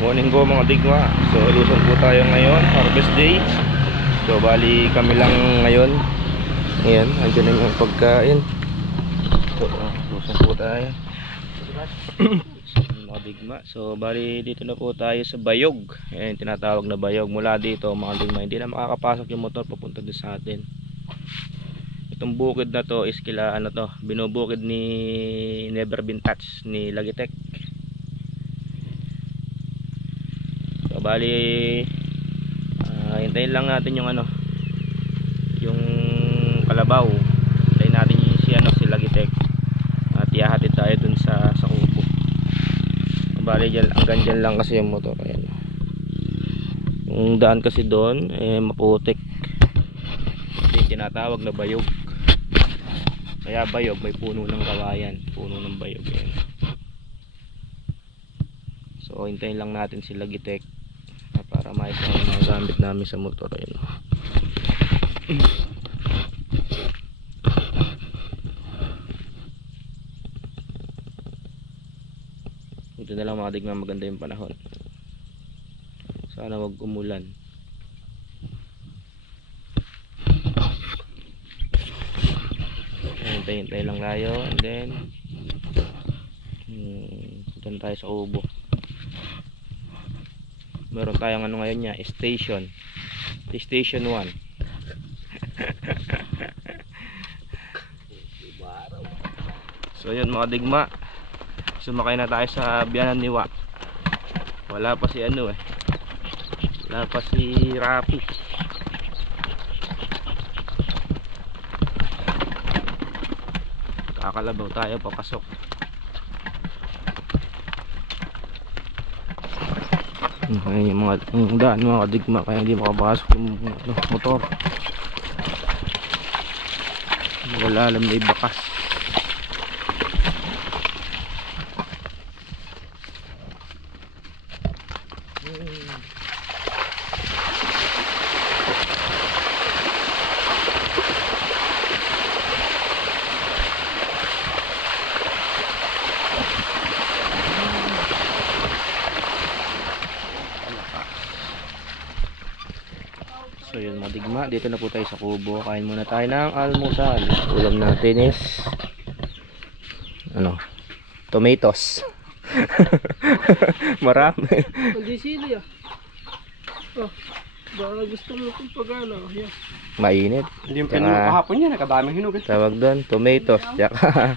Morning po mga digma. So Luzon po tayo ngayon, harvest day. So bali kami lang ngayon. Ayan, andyan na yung pagkain. So Luzon po tayo mga digma. So bali dito na po tayo sa Bayog. Ayan, tinatawag na Bayog. Mula dito mga digma, hindi na makakapasok yung motor papunta doon sa atin. Itong bukid na to is kila ano to, binubukid ni Never Been Touched ni Lagitech. So bali hintayin lang natin yung ano, yung kalabaw. Hintayin natin yung si Lagitech at ihahatid tayo dun sa kubo. Bali dyan, hanggang dyan lang kasi yung motor. Ayan. Yung daan kasi doon maputik. Ito tinatawag na Bayog. Kaya Bayog, may puno ng kawayan, puno ng bayog. Ayan. So hintayin lang natin si Lagitech para maayos na yung mga gamit namin sa motor. Ayun. Ito na lang mga digma, maganda yung panahon. Sana wag umulan. Hintayin lang tayo, and then punta tayo sa ubo. Meron tayong ano ngayon niya, station 1. So yun mga digma, sumakay na tayo sa biyanan ni Wa. Wala pa si ano wala pa si Rapi. Kakalabaw tayo papasok. Ayan yung mga daan mga digma, kaya hindi makapasok yung motor. Wala alam, may bakas. So yun mga digma, dito na po tayo sa kubo. Kain muna tayo ng almusal. Ulam natin is ano, tomatoes. Marami. Hindi sili oh, baka gusto mo kung pagana. Yeah. Mainit. Hindi yung pinuno kahapon yan, nakadaming hinugan. Tawag doon, tomatoes. Tsaka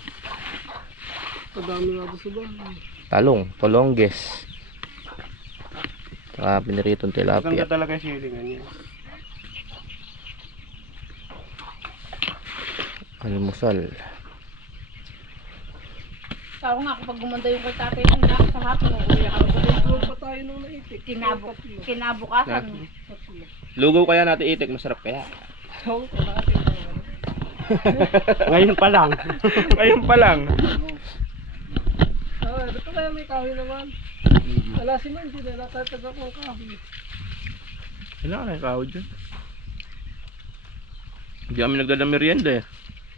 kadami nga doon sa bahay. talong, tolongges. Tsaka piniritong tilapia. Maganda talaga yung silingan niya. Almusal. Tao nga kapag gumanda yung kay tatay nung sa hapon, uwi ako. Doon pa tayo nung naitik. Kinabukasan. Lugaw kaya natin itik, masarap kaya. Oo, ngayon pa lang. Ngayon pa lang. Dito kaya may kahoy naman. Wala si man, hindi na tatagak ng kahoy. Kailangan na yung kahoy dyan. Hindi kami nagdadang merienda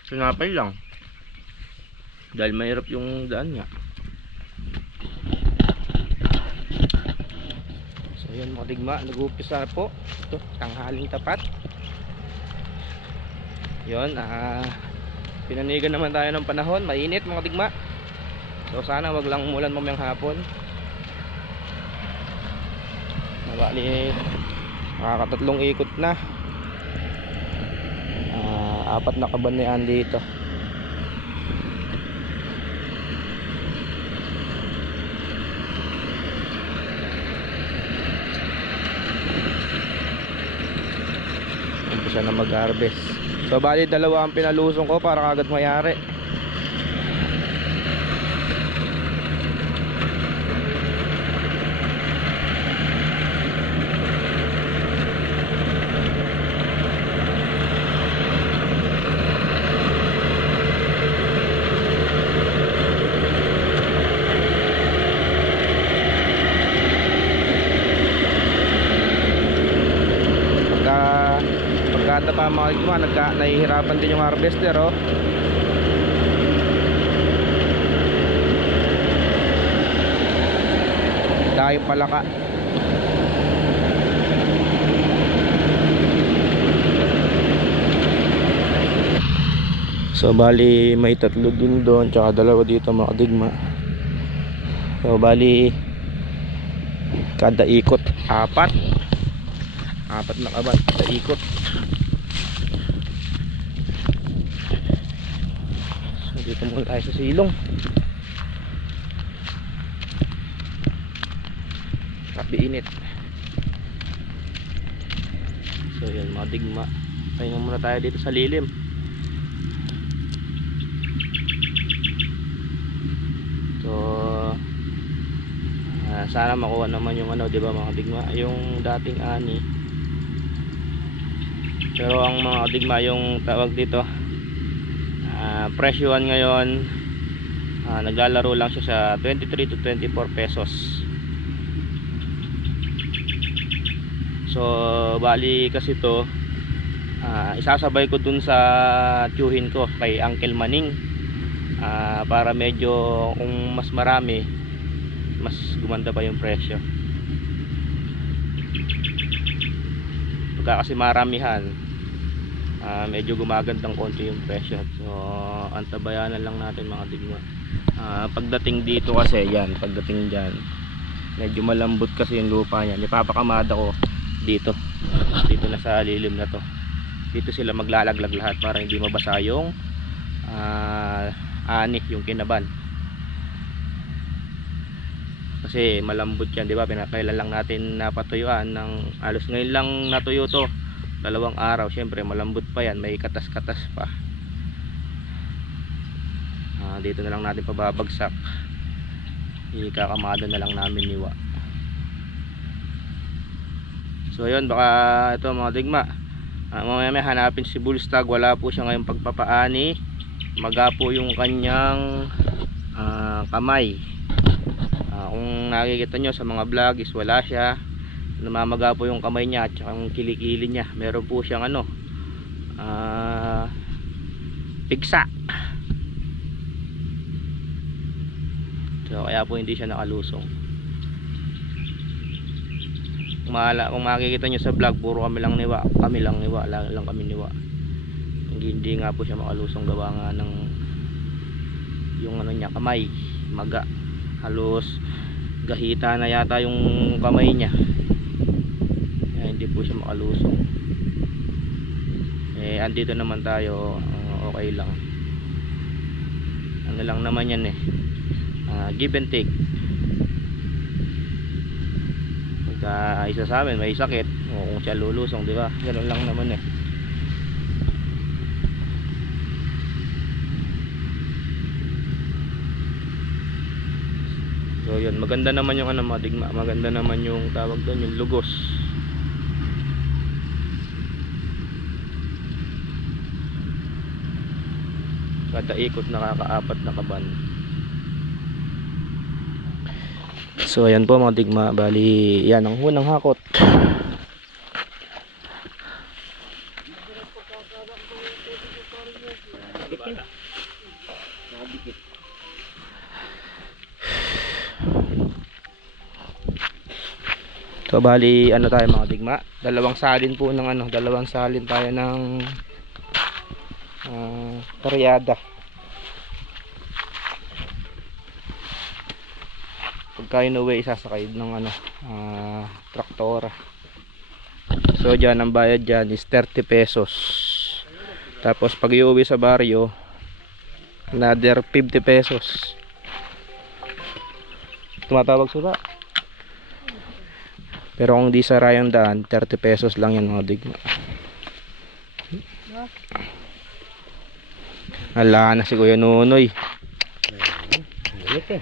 Sinapay lang. Dahil mahirap yung daan nga. So yun mga digma, nag-uupisa po. Ito, tanghaling tapat. Yun, pinanigan naman tayo ng panahon. Mainit mga digma. So sana wag lang umulan mamayang hapon. Bali nakakatatlong ikot na. 4 na kaban na yan dito. Umpisa na mag-harvest. So bali dalawa ang pinalusong ko para kagad mayari. Pagkata pa mga nahihirapan din yung harvester, oh. Dahil palaka. So bali may 3 din doon, tsaka 2 dito mga digma. So bali kada ikot 4 na kaban kada ikot. So dito muna tayo sa silong. Grabe init. So yun mga digma, pahinga muna tayo dito sa lilim. So sana makuha naman yung ano, 'di ba mga digma, yung dating ani. Pero ang mga digma, yung tawag dito presyohan ngayon, naglalaro lang siya sa 23 to 24 pesos. So bali kasi to isasabay ko dun sa tiyuhin ko kay Uncle Maning, para medyo kung mas marami, mas gumanda pa yung presyo. Pagka kasi maramihan, medyo gumagandang konti yung presyo. So antabayanan lang natin mga digma. Pagdating dito kasi yan, pagdating dyan medyo malambot kasi yung lupa niya. Ipapakamada ko dito na sa lilim na to. Dito sila maglalaglag lahat para hindi mabasa yung ani, yung kinaban. Kasi malambot yan, di ba? Pinakailan lang natin napatuyuan ng alos ngayon lang natuyo to, 2 araw. Syempre malambot pa yan, may katas-katas pa. Dito na lang natin pababagsak, ikakamada na lang namin niwa. So yun, baka ito mga digma, mamaya may hanapin si Bullstag. Wala po siya ngayong pagpapaani, maga po yung kanyang kamay. Kung nakikita nyo sa mga vlog is wala siya, namamaga po yung kamay niya at saka yung kilikili niya. Meron po siyang ano, pigsa. So kaya po hindi siya nakalusong. Kung makikita nyo sa vlog, puro kami lang niwa, lang kami niwa. Hindi nga po siya makalusong, gawa nga ng yung ano niya, kamay, maga. Halos gahita na yata yung kamay niya, kaya hindi po siya makalusong. Andito naman tayo, okay lang. Ano lang naman yan give and take. Pagka isa sa amin may sakit, o kung siya lulusong, di ba? Ganoon lang naman So yun, maganda naman yung ano mga digma, maganda naman yung tawag doon, yung lugos. Kada ikot nakaka-4 na kaban. So ayan po mga digma, bali yan ang unang hakot. So bali ano tayo mga digma, 2 salin po ng ano, 2 salin tayo ng karyada. Pagka inuwi, isasakay ng ano, traktora. So dyan, ang bayad dyan is 30 pesos. Tapos pag iuwi sa baryo, another 50 pesos. Tumatawag sila. Pero kung di sara yung daan, 30 pesos lang yan, mga digma. Hala na si Kuya Nunoy. Galit eh.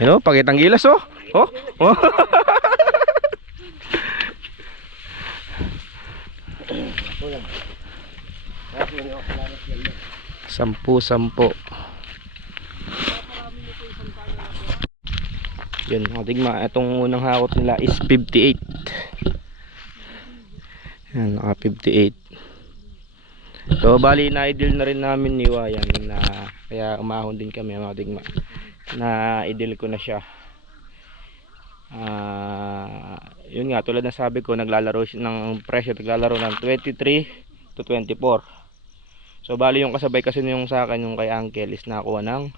Ano, pakitang gilas oh. Oh. Oh. Sampu. Yun, mga digma, itong unang hakot nila is 58. Yan, naka 58. So bali na-ideal na rin namin ni Wayan na kaya umahon din kami, mga digma. Na-ideal ko na siya. Yun nga, tulad ng sabi ko, naglalaro ng presyo, naglalaro ng 23 to 24. So bali yung kasabay kasi yung sa akin, yung kay Uncle is nakakuha ng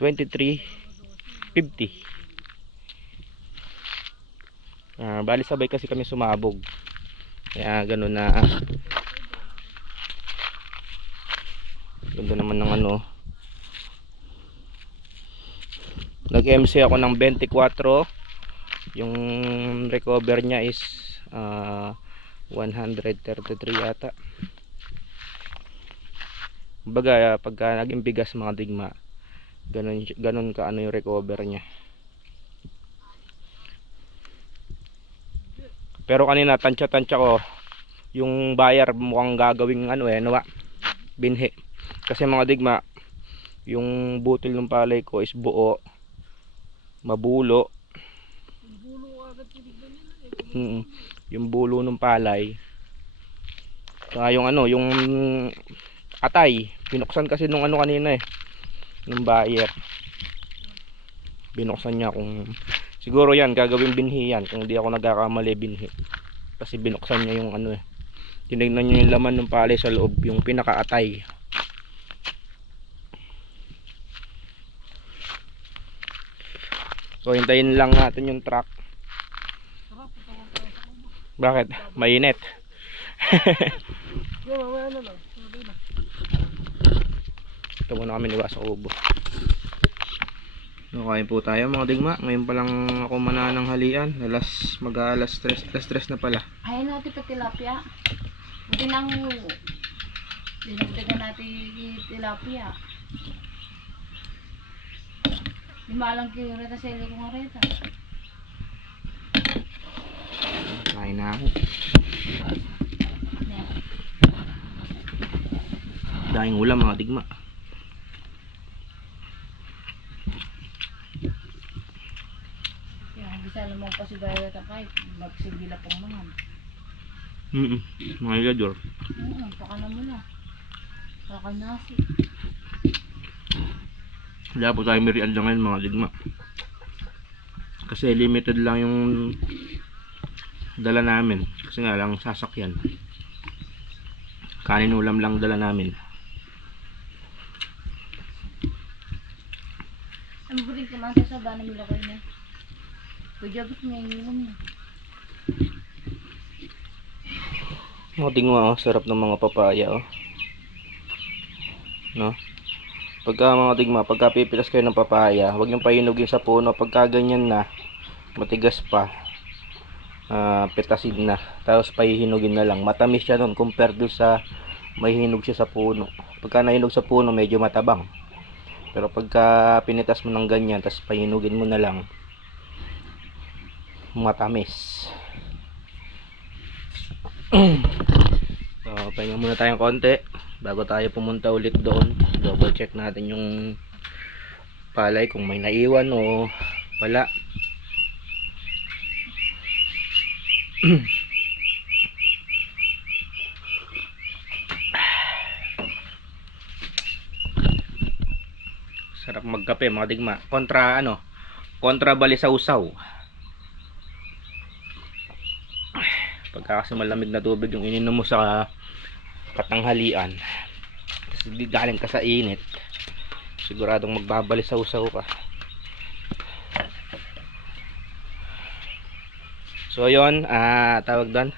23.50. Bali sabay kasi kami sumabog. Kaya ganun na. Ganda naman ng ano. Nag-MC ako ng 24. Yung recover niya is 133 yata. Baga pagka naging bigas, mga digma, ganun ka ano yung recover niya. Pero kanina tansya ko yung bayar, mukhang gagawing ano binhi. Kasi mga digma, yung butil ng palay ko is buo, mabulo. Yung bulo ng palay. Saka yung ano, yung atay, binuksan kasi nung ano kanina nung buyer. Binuksan niya, kung siguro yan gagawing binhi yan, kung di ako nagkakamali, binhi. Kasi binuksan niya yung ano tinignan niyo yung laman ng palay sa loob, yung pinakaatay. So hintayin lang natin yung truck. Bakit? Mainit. Ito muna kami niwa sa kubo. Kain po tayo, mga digma. Ngayon pa lang ako mananang halian. Mag-alas 3 na pala. Ayun natin pa tilapia. Buti nang dinagdagan natin yung tilapia. Limalang kilo reta sa ili ko nga reta. Kain na ako. Daing ulam, mga digma. Bisa naman pa si Gaya tapay, magsigila pong mangan. Mga ilador. Paka na muna. Paka nasi. Wala po tayo merial lang ngayon, mga digma. Kasi limited lang yung dala namin. Kasi nga lang sasakyan. Kanin ulam lang dala namin. Ang buting kumanta sa ba na milakay na. Pwede may ininom na. Mga digma, sarap ng mga papaya no? Pagka mga digma, pagka pipilas kayo ng papaya, huwag niyong pahinugin sa puno. Pagka ganyan na, matigas pa, petasin na, tapos pahihinugin na lang. Matamis siya nun compare doon sa may hinog siya sa puno. Pagka nahinog sa puno, medyo matabang. Pero pagka pinitas mo ng ganyan, tapos pahinugin mo na lang, matamis. So, pahinga muna tayong konti bago tayo pumunta ulit doon. Double check natin yung palay kung may naiwan o wala. Sarap magkape, mga digma. Kontra balisawsaw. Pagka kasi malamig na tubig yung ininom mo sa katanghalian. Tapos galing ka sa init, siguradong magbabalisaw-saw ka. So yun, tawag doon,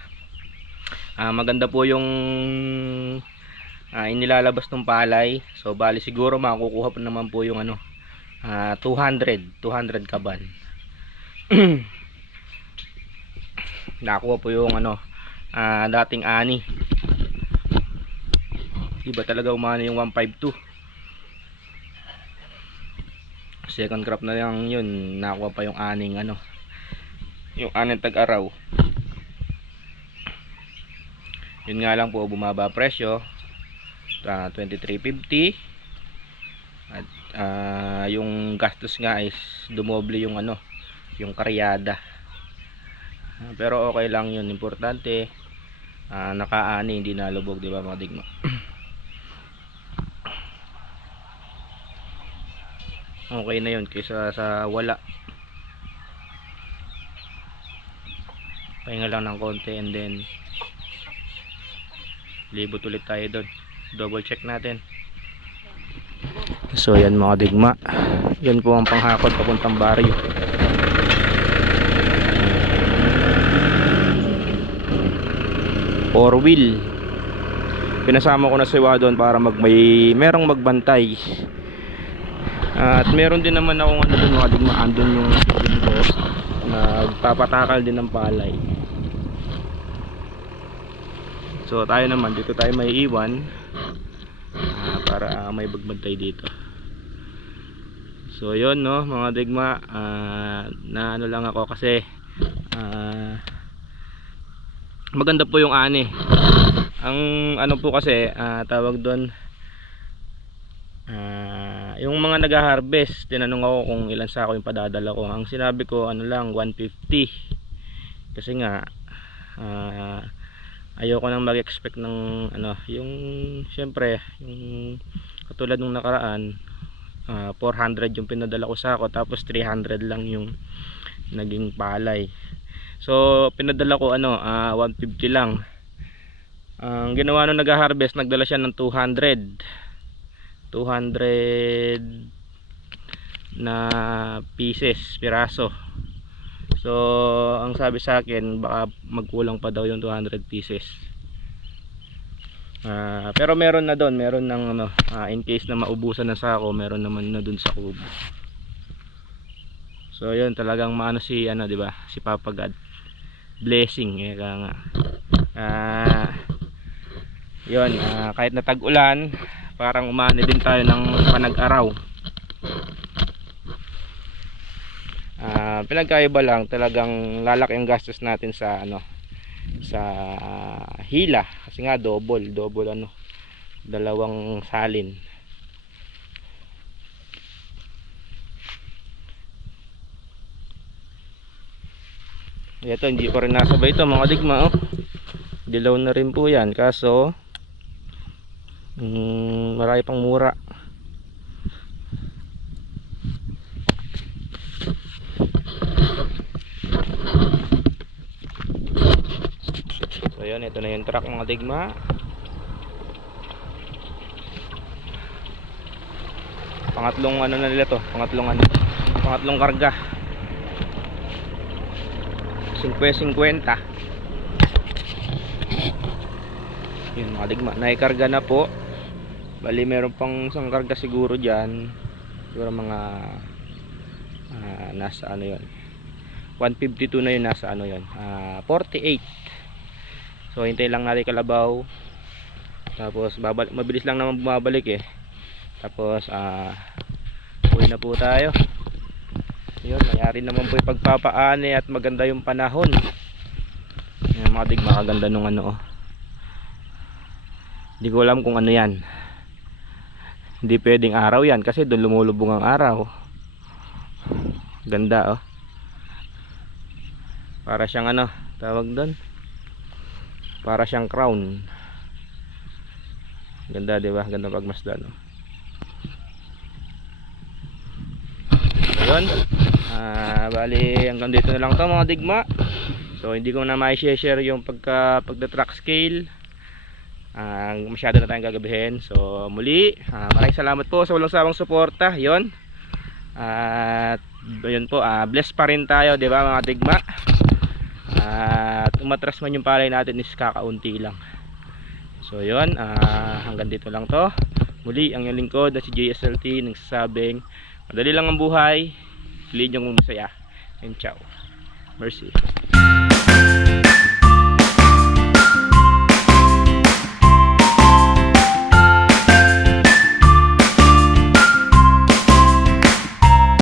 maganda po yung inilalabas ng palay. So bali siguro makukuha pa naman po yung 200 kaban. Nakuha po yung dating ani. Iba talaga umano yung 152. Second crop na lang yun, nakuha pa yung aning yung aning tag-araw. Yun nga lang po, bumaba presyo, 23.50. At yung gastos nga is dumoble yung yung karyada. Pero okay lang yun, importante nakaani, hindi nalubog, di ba mga digma? Okay na yun kaysa sa wala. Pahinga lang ng konti and then libot ulit tayo doon. Double check natin. So yan mga digma, yan po ang panghakot papuntang baryo. Four wheel. Pinasama ko na si Wa doon para merong magbantay. At meron din naman akong doon mga digma, andun yung nagpapatakal din ng palay. So tayo naman, dito tayo may iwan para may bagbantay dito. So yun no mga digma, na lang ako kasi maganda po yung ani. Ang po kasi tawag doon, yung mga nag-harvest, tinanong ako kung ilan sako yung padadala ko. Ang sinabi ko lang 150, kasi nga ayoko nang mag-expect ng yung syempre yung katulad nung nakaraan, 400 yung pinadala ko sako, tapos 300 lang yung naging palay. So pinadala ko 150 lang. Ang ginawa nung nag-harvest, nagdala siya ng 200 na pieces, piraso. So ang sabi sa akin, baka magkulang pa daw yung 200 pieces. Pero meron na doon, meron ng in case na maubusan na sako, meron naman na doon sa kubo. So yun, talagang maano si di ba, si Papa God, blessing nga. Yun, kahit na tag-ulan, parang umani din tayo ng panag-araw. Pinagkaiba lang, talagang lalaki ang gastos natin sa sa hila, kasi nga double dalawang salin. Ito, hindi ko rin nasabay ito mga digma. Dilaw na rin po yan, kaso marami pang mura. So yun, ito na yung truck mga digma. Pangatlong na nila to, pangatlong karga. 50-50. Yun mga digma, naikarga na po. Bali meron pang isang karga siguro dyan, siguro mga nasa yun, 152 na yun, nasa yun, 48. So hintay lang natin kalabaw, tapos mabilis lang naman bumabalik tapos uwi na po tayo. Yun, mayari naman po yung pagpapaani at maganda yung panahon. Yung mga digma, kaganda nung hindi ko alam kung yan. Hindi pwedeng araw yan kasi doon lumulubog ang araw. Ganda para siyang tawag doon, para siyang crown. Ganda, di ba? Ganda pagmasdan. Ayun, bali hanggang dito na lang to mga digma. So hindi ko na ma-share yung pagda-track scale. masyado na tayong gagabihin. So muli, maraming salamat po sa walang sawang suporta. Yun. At yun po, bless pa rin tayo, di ba mga digma? At umatras man yung palay natin is kakaunti lang. So yun, hanggang dito lang to. Muli ang yung lingkod na si JSLT nagsasabing madali lang ang buhay, piliin yung masaya. And ciao. Mercy.